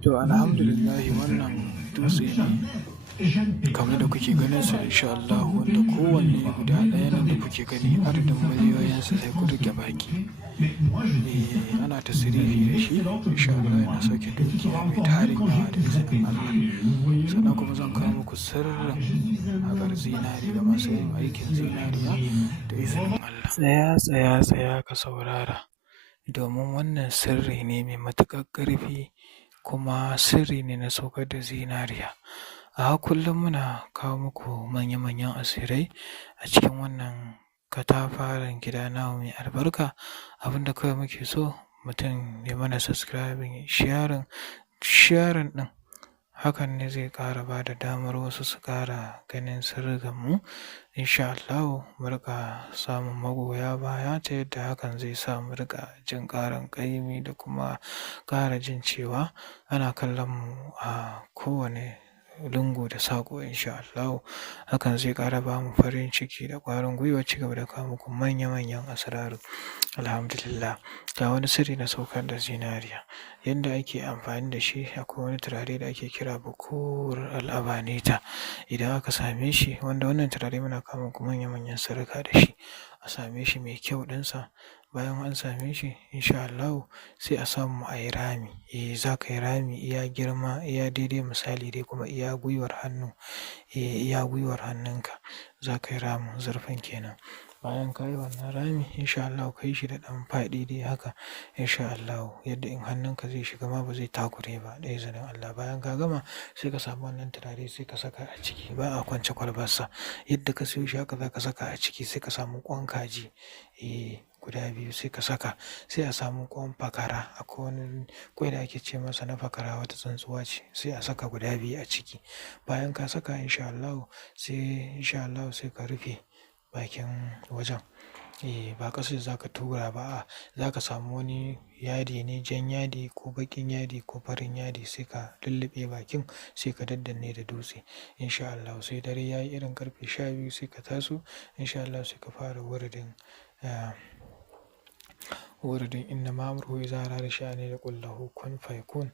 To, alhamdulillahi wannan dutse ne kamar da kuke ganin sa insha Allah wanda kowanne guda ɗaya nan da kuke gani adadin miliyoyinsa sai ku rike baki. Ana tasirifi da shi insha Allah yana sauke dukiya mai tarin yawa da izinin Allah. Sannan kuma zan kawo muku sirrin haƙar zinari ga masu yin aikin zinariya da izinin Allah. Tsaya ka saurara domin wannan sirri ne mai matuƙar ƙarfi kuma sirri ne na saukar da zinariya. A kullum muna kawo muku manya-manyan asirai a cikin wannan katafaren gida namu mai albarka. Abin da kawai muke so mutum ya mana subscribing, sharing ɗin. Hakan ne zai ƙara ba da damar wasu su ƙara ganin sirrikanmu. Insha Allahu mu riƙa samun magoya baya ta yadda hakan zai sa mu riƙa jin ƙaran ƙaimi da kuma ƙara jin cewa ana kallon mu a kowane lungu da saƙo insha Allahu. Hakan zai ƙara ba mu farin ciki da ƙwarin gwiwa cigaba da kawo muku manya-manyan asraru. Alhamdulillah. Ga wani sirri na saukar da zinariya. Yanda ake amfani da shi akwai wani turare da ake kira Bukur Al-Abanita. Idan aka same shi, wanda wannan turare muna kawo muku manya-manyan sirrika da shi. A same shi mai kyau ɗinsa. Bayan an same shi insha Allahu sai a samu a yi rami. Za ka yi rami iya girma, iya daidai misali dai kuma iya gwiwar hannu. Iya gwiwar hannunka za ka yi ramin zurfin kenan. Bayan ka yi wannan rami insha Allahu ka yi shi da ɗan faɗi dai haka insha Allahu yadda in hannunka zai shiga ma ba zai takure ba da izinin Allah. Bayan ka gama sai ka samu wannan turare sai ka saka a ciki ba a kwance kwalbarsa. Yadda ka siyo shi haka za ka saka a ciki sai ka samu ƙwan kaji guda biyu sai ka saka. Sai a samu ƙwan fakara. Akwai wani ƙwai da ake ce masa na fakara wata tsuntsuwa ce sai a saka guda biyu a ciki. Bayan ka saka insha Allahu sai ka rufe bakin wajen. Ba ƙasa za ka tura ba za ka samu wani yadi ne, jan yadi ko baƙin yadi ko farin yadi sai ka lulluɓe bakin sai ka daddanne da dutse insha Allahu. Sai dare yayi irin ƙarfe 12 sai ka taso insha Allahu sai ka fara wuridin innama amruhu iza arada shay'an an yaqula lahu kun fayakun.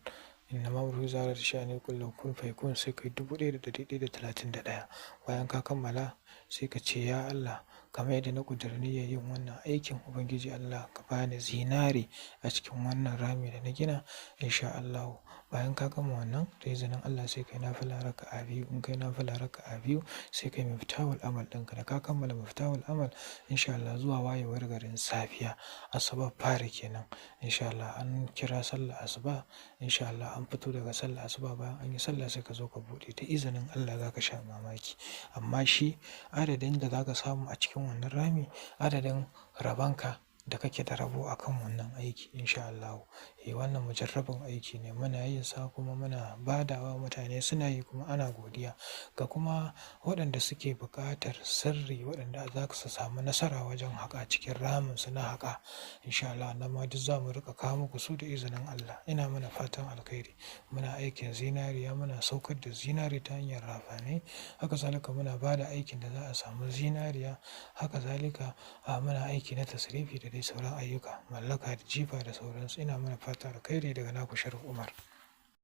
Innama amruhu iza arada shay'an an yaqula lahu kun fayakun sai kai 1131. Bayan ka kammala sai ka ce ya Allah kamar yadda na ƙudiri niyyar yin wannan aikin Ubangiji Allah ka bani zinari a cikin wannan rami da na gina insha Allahu. Bayan ka gama wannan da izinin Allah sai kai nafila raka'a biyu. In kai nafila raka'a biyu sai kai miftahul amal ɗinka. Da ka kammala miftahul amal insha Allah zuwa wayewar garin safiya asubar fari kenan insha Allah an kira sallah asuba insha Allah an fito daga sallah asuba bayan an yi sallah sai ka zo ka buɗe da izinin Allah za ka sha mamaki. Amma shi adadin da za ka samu a cikin wannan rami adadin rabonka da kake da rabo a kan wannan aiki insha Allahu. Wannan mujarrabin aiki ne muna yin sa kuma muna badawa mutane suna yi kuma ana godiya ga kuma waɗanda suke buƙatar sirri waɗanda za su samu nasara wajen haƙa cikin ramin su na haƙa insha Allah. Nan ma duk za mu riƙa kawo muku su da izinin Allah. Ina mana fatan alkhairi. Muna aikin zinariya muna saukar da zinari ta hanyar rafanai. Haka zalika muna ba da aikin da za a samu zinariya. Haka zalika muna aiki na tasrifi da dai sauran ayyuka mallaka da jifa da sauransu. Ina mana fatan alkhairi daga naku Sharif Umar.